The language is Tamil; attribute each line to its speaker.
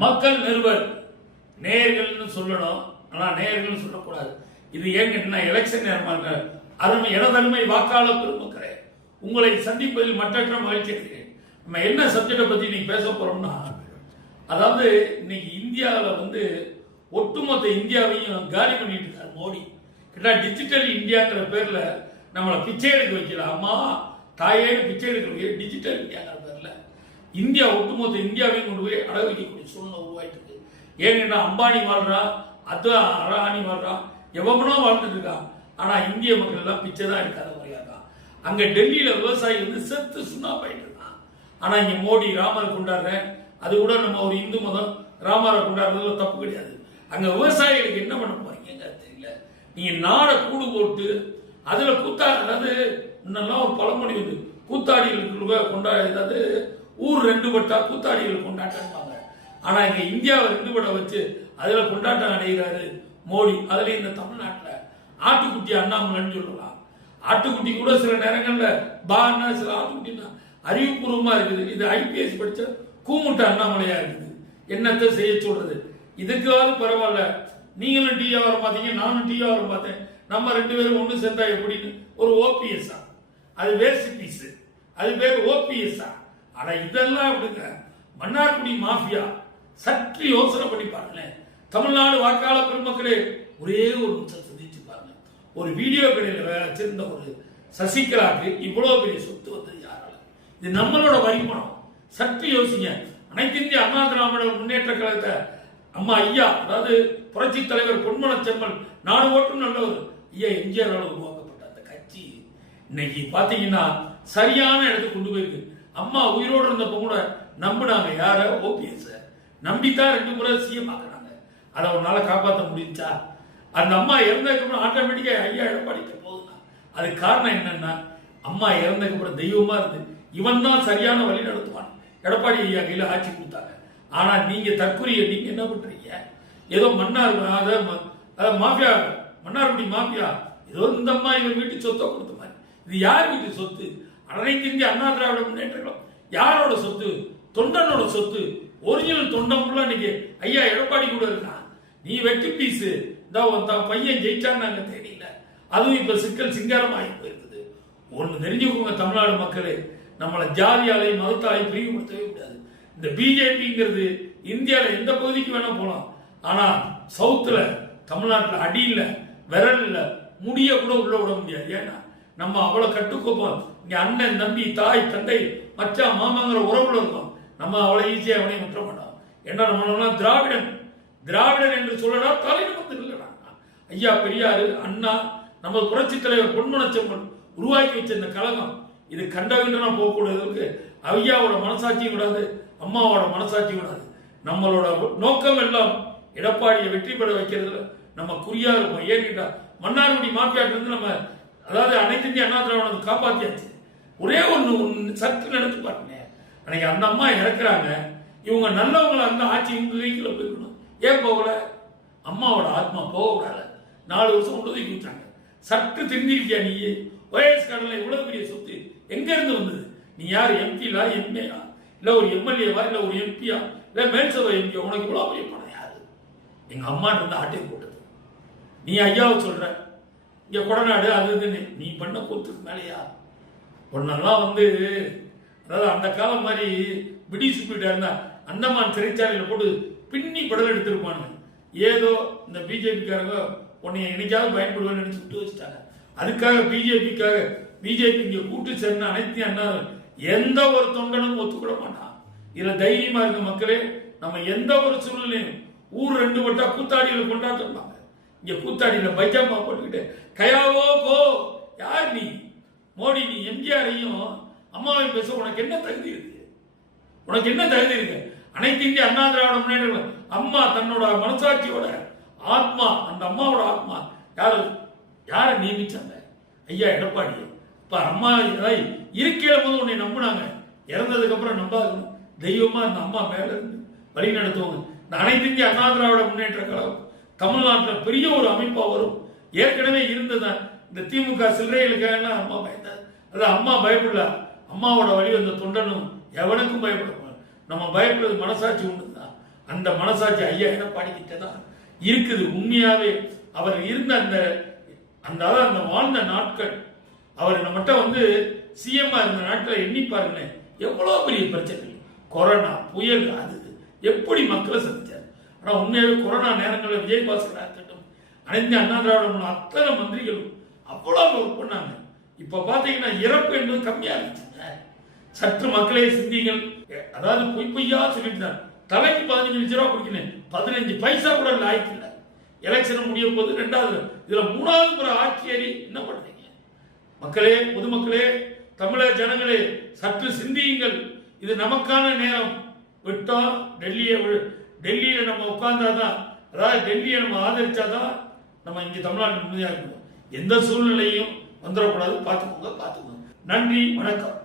Speaker 1: மக்கள் நிருபர் நேர்கள்னு சொல்லணும். ஆனா நேயர்கள்னு சொல்லக்கூடாது. இது ஏங்க என்ன எலெக்ஷன் நேரமா இருக்க அருமை இடதன்மை வாக்காளர் பெருமக்களே உங்களை சந்திப்பதில் மற்றற்ற மகிழ்ச்சி இருக்கிறேன் நம்ம என்ன சப்ஜெக்டை பத்தி இன்னைக்கு பேச போறோம்னா அதாவது இன்னைக்கு இந்தியாவில் வந்து ஒட்டுமொத்த இந்தியாவையும் காலி பண்ணிட்டு இருக்கார் மோடி. கிட்ட டிஜிட்டல் இந்தியாங்கிற பேர்ல நம்மளை பிச்சை எடுக்க வைக்கல. அம்மா தாயேன்னு பிச்சை எடுக்க வைக்க டிஜிட்டல் இந்தியாங்கிற இந்தியா ஒட்டுமொத்த இந்தியாவையும் கொண்டு போய் அடகு வைக்கக்கூடிய சூழ்நிலை உருவாயிட்டு இருக்கு ஏனென்றால் அம்பானி வாழ்றா அதான் அராணி வாழ்றான் எவ்வளோ வாழ்ந்துட்டு இருக்கான் ஆனா இந்திய மக்கள் எல்லாம் பிச்சை தான் எடுக்காத மாதிரியா இருக்கான் அங்க டெல்லியில விவசாயி வந்து செத்து சுண்ணாப்பாயிட்டு இருக்கான் ஆனா இங்க மோடி ராமர் கொண்டாடுறேன் அது கூட நம்ம ஒரு இந்து மதம் ராமரை கொண்டாடுறதுல தப்பு கிடையாது. அங்க விவசாயிகளுக்கு என்ன பண்ண போறீங்க தெரியல. நீங்க நாடை கூடு போட்டு அதுல கூத்தா அதாவது முன்னெல்லாம் ஒரு பழமொழி வந்து கூத்தாடிகளுக்கு கொண்டா ஏதாவது ஊர் ரெண்டு பட்டா கூத்தாடிகள் கொண்டாட்டம்பாங்க ஆனா இங்க இந்தியாவை ரெண்டு படம் வச்சு அதுல கொண்டாட்டம் அடைகிறாரு மோடி. அதுல இந்த தமிழ்நாட்டுல. ஆட்டுக்குட்டி அண்ணாமலைன்னு சொல்லலாம். ஆட்டுக்குட்டி கூட சில நேரங்கள்ல பான்னா சில ஆட்டுக்குட்டின்னா அறிவுபூர்வமா இருக்குது. இது ஐபிஎஸ் படிச்ச கூமுட்ட அண்ணாமலையா இருக்குது. என்னத்தை செய்ய சொல்றது? இதுக்காவது பரவாயில்ல. நீங்களும் டிஆர் பார்த்தீங்க நானும் டிஆர் பார்த்தேன் நம்ம ரெண்டு பேரும் ஒன்று சேர்ந்தா எப்படின்னு? ஒரு ஓபிஎஸ்ஆ அது வேஸ்ட் பீஸ். அது பேர் ஓபிஎஸ்ஆ ஆனா இதெல்லாம் விடுங்க மன்னார்குடி மாஃபியா சற்று யோசனை பண்ணி பாருங்களேன். தமிழ்நாடு வாக்காளர் பெருமக்களே ஒரே ஒரு நிமிஷம் சிந்திச்சு பாருங்க. ஒரு வீடியோ கடையில் வச்சிருந்த ஒரு சசிகலாக்கு இவ்வளவு பெரிய சொத்து வந்தது யாரால? இது நம்மளோட வருமானம் சற்று யோசிங்க. அனைத்து இந்திய அண்ணா திராவிட முன்னேற்ற கழகத்தை அம்மா ஐயா அதாவது புரட்சி தலைவர் பொன்மன செம்மல் நாடு ஓட்டும் நல்லவர் ஐயா எம்ஜிஆரால் உருவாக்கப்பட்ட அந்த கட்சி இன்னைக்கு பாத்தீங்கன்னா சரியான இடத்துக்கு கொண்டு போயிருக்கு. அம்மா உயிரோடு இருந்தப்ப கூட நம்பினாங்க. யார? ஓபிஎஸ் நம்பித்தான் ரெண்டு முறை சிஎம் ஆக்குறாங்க அதை அவனால காப்பாற்ற முடிஞ்சா? அந்த அம்மா இறந்ததுக்கு ஆட்டோமேட்டிக்காக ஆட்டோமேட்டிக்கா ஐயா எடப்பாடிக்கு போகுதுன்னா அதுக்கு காரணம் என்னன்னா அம்மா இறந்ததுக்கு அப்புறம் தெய்வமா இருந்து இவன் தான் சரியான வழி நடத்துவான். எடப்பாடி ஐயா கையில் ஆட்சி கொடுத்தாங்க. ஆனா நீங்க தற்கொலைய நீங்க என்ன பண்றீங்க? ஏதோ மன்னார் ம- அதாவது மாஃபியா மன்னார்குடி மாஃபியா ஏதோ இந்த அம்மா இவன் வீட்டு சொத்தை கொடுத்த மாதிரி. இது யார் வீட்டு சொத்து? அனைத்து இந்திய அண்ணா திராவிட முன்னேற்றம் யாரோட சொத்து தொண்டனோட சொத்து ஒரிஜினல் தொண்டன் ஃபுல்லாக இன்னைக்கு ஐயா எடப்பாடி கூட இருக்கான் நீ வெட்டி பீஸு. இந்த உன் பையன் ஜெயிச்சான்னு தெரியல அதுவும் இப்ப சிக்கல் சிங்காரம் ஆகி போயிருக்குது. ஒன்று தெரிஞ்சுக்கோங்க தமிழ்நாடு மக்களே. நம்மளை ஜாதியாலையும் மதத்தாலையும் பிரிவுபடுத்தவே கூடாது. இந்த பிஜேபிங்கிறது இந்தியாவில் எந்த பகுதிக்கு வேணால் போகலாம் ஆனால் சவுத்தில் தமிழ்நாட்டில் அடியில் விரலில் முடிய கூட உள்ள விட முடியாது. ஏன்னா நம்ம அவ்வளவு கட்டுக்கோப்போம். இங்க அண்ணன் தம்பி தாய் தந்தை மச்சா மாமாங்கிற உறவுல இருக்கும். நம்ம அவ்வளவு ஈஸியா அவனையும் விட்டுற மாட்டோம் என்ன நம்ம திராவிடன். திராவிடன் என்று சொல்லடா தலைநிமிர்ந்து இல்லடா ஐயா பெரியாரு அண்ணா நம்ம புரட்சி தலைவர் பொன்மனச்செம்மன் உருவாக்கி வச்ச இந்த கழகம் இது கண்டவின்றனா போகக்கூடியதற்கு ஐயாவோட மனசாட்சியும் விடாது அம்மாவோட மனசாட்சியும் விடாது. நம்மளோட நோக்கம் எல்லாம் எடப்பாடியை வெற்றி பெற வைக்கிறதுல நம்ம குறியா இருப்போம் ஏன்னுட்டா மன்னார்குடி மாப்பியாட்டு நம்ம அதாவது அனைத்து இந்திய அண்ணா திராவிடம் காப்பாத்தியாச்சு. ஒரே ஒன்று ஒன்று சற்று நினைச்சு பாருங்க. அன்னைக்கு அந்த அம்மா இறக்குறாங்க. இவங்க நல்லவங்களா இருந்தா ஆட்சி இவங்க கைக்குள்ள போயிருக்கணும் ஏன் போகல? அம்மாவோட ஆத்மா போகக்கூடாது. நாலு வருஷம் உறுதிக்கு வச்சாங்க சற்று தெரிஞ்சிருக்கியா நீ? ஒய்எஸ் கடலில் இவ்வளவு பெரிய சொத்து. எங்கேருந்து வந்தது? நீ யார்? எம்பிலா எம்ஏயா இல்லை ஒரு எம்எல்ஏவா இல்லை ஒரு எம்பியா இல்லை மேல்சபை எம்பி உனக்கு இவ்வளோ பெரிய பணம் யாரு? எங்கள் அம்மா இருந்து ஆட்டை போட்டது. நீ ஐயாவை சொல்கிற இங்க கொடநாடு அது இதுன்னு. நீ பண்ண கூத்துக்கு மேலையா? உன்னெல்லாம் வந்து அதாவது அந்த காலம் மாதிரி பிடிச்சு போயிட்டா இருந்தா அந்தமான் சிறைச்சாலையில் போட்டு பின்னி படல் எடுத்திருப்பானு ஏதோ இந்த பிஜேபிக்காரங்க உன்னை என்னைக்காவது பயன்படுவேன்னு நினைச்சு விட்டு வச்சுட்டாங்க. அதுக்காக பிஜேபிக்காக பிஜேபி இங்க கூட்டு சேர்ந்த அனைத்து அண்ணா எந்த ஒரு தொண்டனும் ஒத்துக்கூட மாட்டான். இதுல தைரியமா இருக்க மக்களே நம்ம எந்த ஒரு சூழ்நிலையும் ஊர் ரெண்டு வட்டா கூத்தாடிகளை கொண்டாடுறாங்க இங்க கூத்தாடியில பைஜாமா போட்டுக்கிட்டு கயாவோ போ. யார் நீ? மோடி நீ எம்ஜிஆரையும் அம்மாவையும் பேச உனக்கு என்ன தகுதி இருக்கு? உனக்கு என்ன தகுதி இருக்கு? அனைத்து இந்திய அண்ணா திராவிட முன்னேற்ற அம்மா தன்னோட மனசாட்சியோட ஆத்மா அந்த அம்மாவோட ஆத்மா. யாரு? யாரை நியமிச்சாங்க? ஐயா எடப்பாடி. இப்ப அம்மா ஏதாவது போது உன்னை நம்பினாங்க. இறந்ததுக்கு அப்புறம் நம்பாது தெய்வமா அந்த அம்மா மேல இருந்து வழி நடத்துவாங்க. இந்த அனைத்து இந்திய அண்ணா திராவிட முன்னேற்ற கழகம் தமிழ்நாட்டில் பெரிய ஒரு அமைப்பா வரும். ஏற்கனவே இருந்ததான் இந்த திமுக சில்லறைகளுக்காக அம்மா பயந்தார் அது அம்மா பயப்படல. அம்மாவோட வழி வந்த தொண்டனும் எவனுக்கும் பயப்பட நம்ம பயப்படுறது மனசாட்சி உண்டுதான். அந்த மனசாட்சி ஐயா எடப்பாடி தான் இருக்குது. உண்மையாவே அவர் இருந்த அந்த அந்த அந்த வாழ்ந்த நாட்கள் அவர் நம்மகிட்ட வந்து சிஎம் இருந்த நாட்களை எண்ணி பாருங்களேன். எவ்வளவு பெரிய பிரச்சனை கொரோனா புயல் அது எப்படி மக்களை சந்திச்சு ஆனா உண்மையாவே கொரோனா நேரங்களில் விஜய் பாஸ்கர் இருக்கட்டும் அனைத்து அண்ணா திராவிட அத்தனை மந்திரிகளும் அவ்வளவு ஒர்க் பண்ணாங்க. இப்ப பாத்தீங்கன்னா இறப்பு என்பது கம்மியா இருந்துச்சுங்க சற்று மக்களே சிந்திங்கள் அதாவது பொய் பொய்யா சொல்லிட்டு தலைக்கு பதினஞ்சு லட்ச ரூபா கொடுக்கணும் பதினஞ்சு பைசா கூட லாய்க்கு இல்லை. எலெக்ஷன் முடிய போது ரெண்டாவது இதுல மூணாவது முறை ஆட்சியரி என்ன பண்றீங்க? மக்களே பொதுமக்களே தமிழக ஜனங்களே சற்று சிந்தியுங்கள். இது நமக்கான நேரம். விட்டா டெல்லியை டெல்லியில நம்ம உட்கார்ந்தாதான் அதாவது டெல்லியை நம்ம ஆதரிச்சாதான் நம்ம இங்க தமிழ்நாட்டில் நிம்மதியாக இருக்கணும். எந்த சூழ்நிலையும் வந்துடக்கூடாது. பார்த்துக்கோங்க பார்த்துக்கோங்க. நன்றி வணக்கம்.